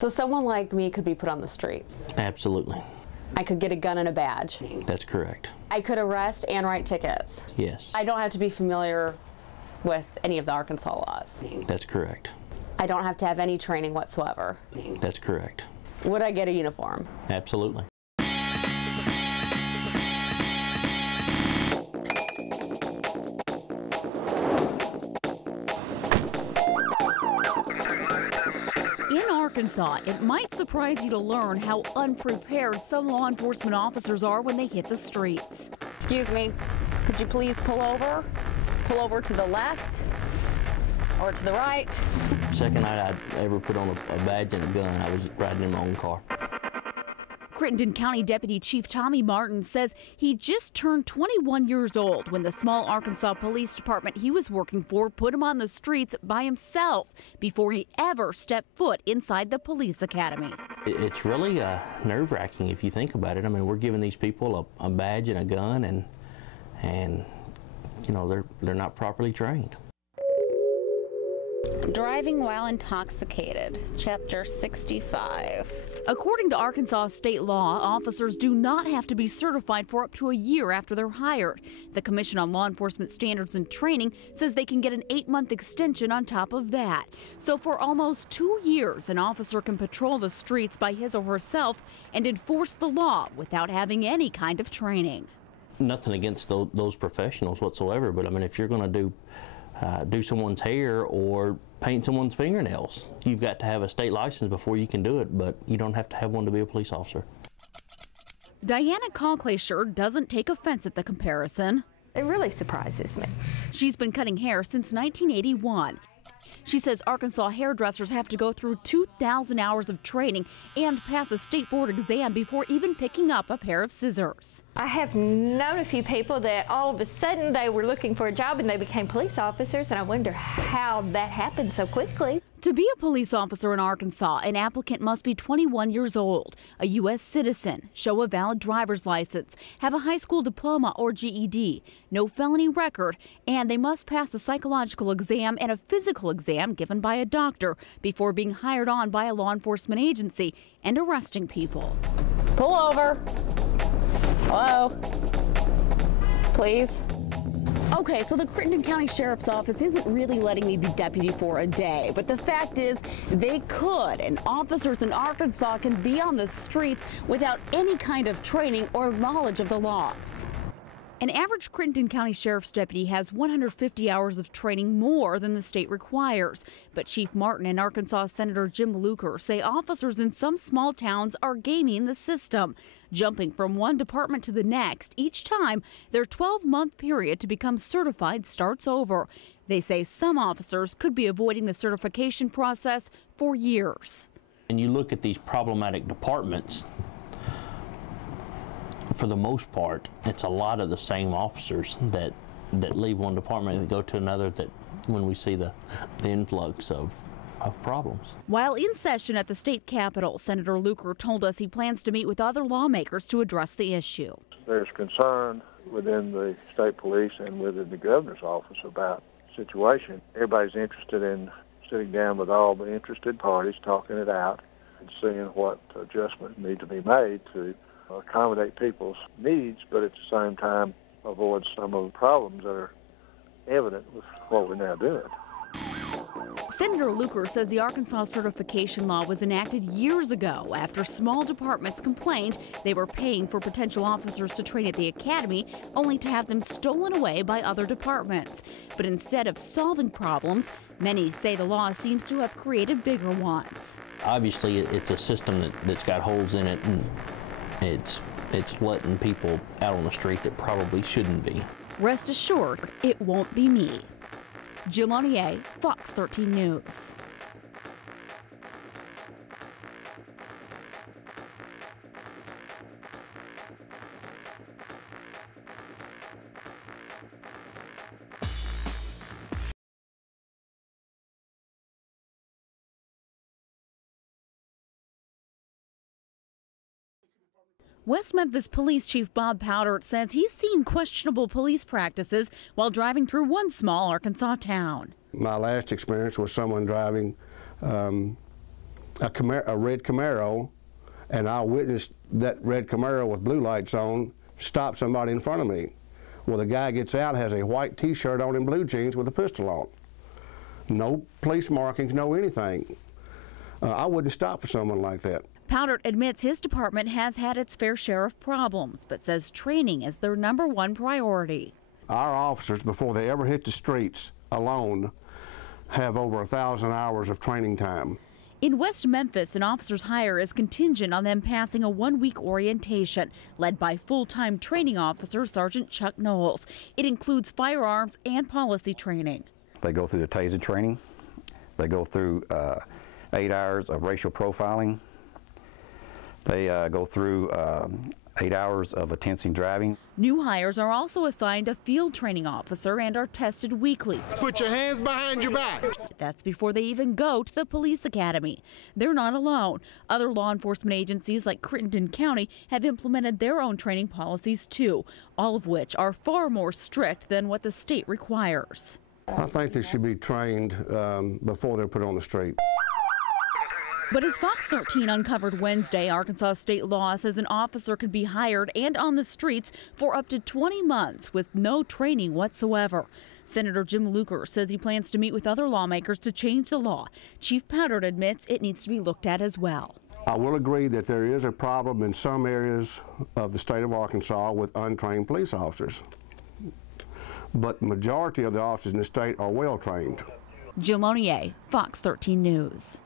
So someone like me could be put on the streets? Absolutely. I could get a gun and a badge? That's correct. I could arrest and write tickets? Yes. I don't have to be familiar with any of the Arkansas laws? That's correct. I don't have to have any training whatsoever? That's correct. Would I get a uniform? Absolutely. In Arkansas, it might surprise you to learn how unprepared some law enforcement officers are when they hit the streets. Excuse me, could you please pull over? Pull over to the left or to the right? Second night I ever put on a badge and a gun, I was riding in my own car. Crittenden County Deputy Chief Tommy Martin says he just turned 21 years old when the small Arkansas Police Department he was working for put him on the streets by himself before he ever stepped foot inside the police academy. It's really nerve-wracking if you think about it. I mean, we're giving these people a badge and a gun, and you know, they're not properly trained. Driving while intoxicated, Chapter 65. According to Arkansas state law, officers do not have to be certified for up to a year after they're hired. The Commission on Law Enforcement Standards and Training says they can get an 8-month extension on top of that. So for almost 2 years, an officer can patrol the streets by his or herself and enforce the law without having any kind of training. Nothing against those professionals whatsoever, but I mean, if you're going to do someone's hair or paint someone's fingernails, you've got to have a state license before you can do it, but you don't have to have one to be a police officer. Diana Kalklaysher doesn't take offense at the comparison. It really surprises me. She's been cutting hair since 1981. She says Arkansas hairdressers have to go through 2,000 hours of training and pass a state board exam before even picking up a pair of scissors. I have known a few people that all of a sudden they were looking for a job and they became police officers, and I wonder how that happened so quickly. To be a police officer in Arkansas, an applicant must be 21 years old, a U.S. citizen, show a valid driver's license, have a high school diploma or GED, no felony record, and they must pass a psychological exam and a physical exam given by a doctor before being hired on by a law enforcement agency and arresting people. Pull over. Hello? Please? Okay, so the Crittenden County Sheriff's Office isn't really letting me be deputy for a day, but the fact is they could, and officers in Arkansas can be on the streets without any kind of training or knowledge of the laws. An average Crittenden County Sheriff's deputy has 150 hours of training more than the state requires. But Chief Martin and Arkansas Senator Jim Luker say officers in some small towns are gaming the system, jumping from one department to the next each time their 12-month period to become certified starts over. They say some officers could be avoiding the certification process for years. And you look at these problematic departments, for the most part, it's a lot of the same officers that leave one department and go to another, that when we see the influx of problems. While in session at the state capitol, Senator Luker told us he plans to meet with other lawmakers to address the issue. There's concern within the state police and within the governor's office about the situation. Everybody's interested in sitting down with all the interested parties, talking it out, and seeing what adjustments need to be made to accommodate people's needs, but at the same time avoid some of the problems that are evident with what we're now doing. Senator Luker says the Arkansas certification law was enacted years ago after small departments complained they were paying for potential officers to train at the academy only to have them stolen away by other departments. But instead of solving problems, many say the law seems to have created bigger ones. Obviously, it's a system that's got holes in it, and it's letting people out on the street that probably shouldn't be. Rest assured, it won't be me. Jill Monier, Fox 13 News. West Memphis Police Chief Bob Powdert says he's seen questionable police practices while driving through one small Arkansas town. My last experience was someone driving a red Camaro, and I witnessed that red Camaro with blue lights on stop somebody in front of me. Well, the guy gets out, has a white T-shirt on and blue jeans with a pistol on. No police markings, no anything. I wouldn't stop for someone like that. Powdert admits his department has had its fair share of problems, but says training is their #1 priority. Our officers, before they ever hit the streets alone, have over 1,000 hours of training time. In West Memphis, an officer's hire is contingent on them passing a 1-week orientation, led by full-time training officer Sergeant Chuck Knowles. It includes firearms and policy training. They go through the taser training. They go through 8 hours of racial profiling. They go through 8 hours of attention driving. New hires are also assigned a field training officer and are tested weekly. Put your hands behind your back. That's before they even go to the police academy. They're not alone. Other law enforcement agencies like Crittenden County have implemented their own training policies too, all of which are far more strict than what the state requires. I think they should be trained before they're put on the street. But as Fox 13 uncovered Wednesday, Arkansas state law says an officer can be hired and on the streets for up to 20 months with no training whatsoever. Senator Jill Monier says he plans to meet with other lawmakers to change the law. Chief Powdert admits it needs to be looked at as well. I will agree that there is a problem in some areas of the state of Arkansas with untrained police officers. But the majority of the officers in the state are well trained. Jill Monier, Fox 13 News.